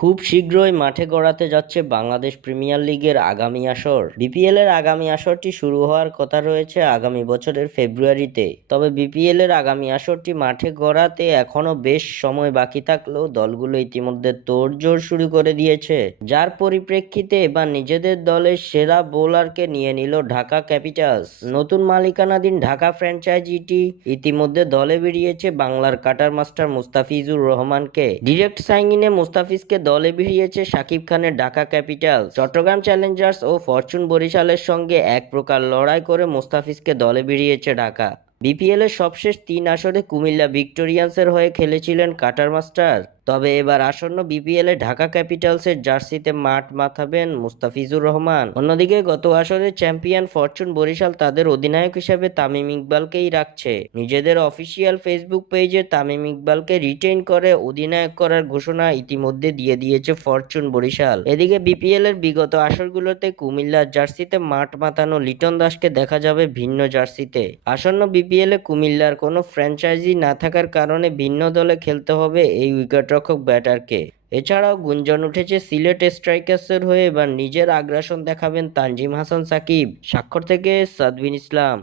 খুব শীঘ্রই মাঠে গড়াতে যাচ্ছে বাংলাদেশ প্রিমিয়ার লিগের আগামী আসর। বিপিএল এর আগামী আসরটি শুরু হওয়ার কথা রয়েছে আগামী বছরের ফেব্রুয়ারিতে। তবে বিপিএল এর আগামী আসরটি মাঠে গড়াতে এখনো বেশ সময় বাকি থাকলেও দলগুলো ইতিমধ্যে তোড়জোড় শুরু করে দিয়েছে, যার পরিপ্রেক্ষিতে এবার নিজেদের দলের সেরা বোলারকে নিয়ে নিল ঢাকা ক্যাপিটালস। নতুন মালিকানাধীন ঢাকা ফ্র্যাঞ্চাইজিটি ইতিমধ্যে দলে বেরিয়েছে বাংলার কাটার মাস্টার মুস্তাফিজুর রহমানকে। ডিরেক্ট সাইনিংয়ে মুস্তাফিজকে দলে ভিড়িয়েছে শাকিব খানের ঢাকা ক্যাপিটালস। চট্টগ্রাম চ্যালেঞ্জার্স ও ফরচুন বরিশালের সঙ্গে এক প্রকার লড়াই করে মুস্তাফিজকে দলে ভিড়িয়েছে ঢাকা। বিপিএল এর সবশেষ 3 আসরে কুমিল্লা ভিক্টোরিয়ান্সের হয়ে খেলেছিলেন কাটার মাস্টার। তবে এবার আসন্ন বিপিএল এ ঢাকা ক্যাপিটালসের জার্সিতে মাঠ মাথাবেন মুস্তাফিজুর রহমান। অন্যদিকে গত আসরে চ্যাম্পিয়ন ফরচুন বরিশাল তাদের অধিনায়ক হিসেবে তামিম ইকবালকেই রাখছে। নিজেদের অফিসিয়াল ফেসবুক পেজে তামিম ইকবালকে রিটেইন করে অধিনায়ক করার ঘোষণা ইতিমধ্যে দিয়ে দিয়েছে ফরচুন বরিশাল। এদিকে বিপিএল এর বিগত আসরগুলোতে কুমিল্লার জার্সিতে মাঠ মাতানো লিটন দাসকে দেখা যাবে ভিন্ন জার্সিতে। আসন্ন বিপিএল এ কুমিল্লার কোনো ফ্র্যাঞ্চাইজি না থাকার কারণে ভিন্ন দলে খেলতে হবে এই উইকেটরক্ষক ব্যাটারকে। এছাড়াও গুঞ্জন উঠেছে সিলেট স্ট্রাইকার্সের হয়ে এবার নিজের আগ্রাসন দেখাবেন তানজিম হাসান সাকিব। স্বাক্ষর থেকে সাদবিন ইসলাম।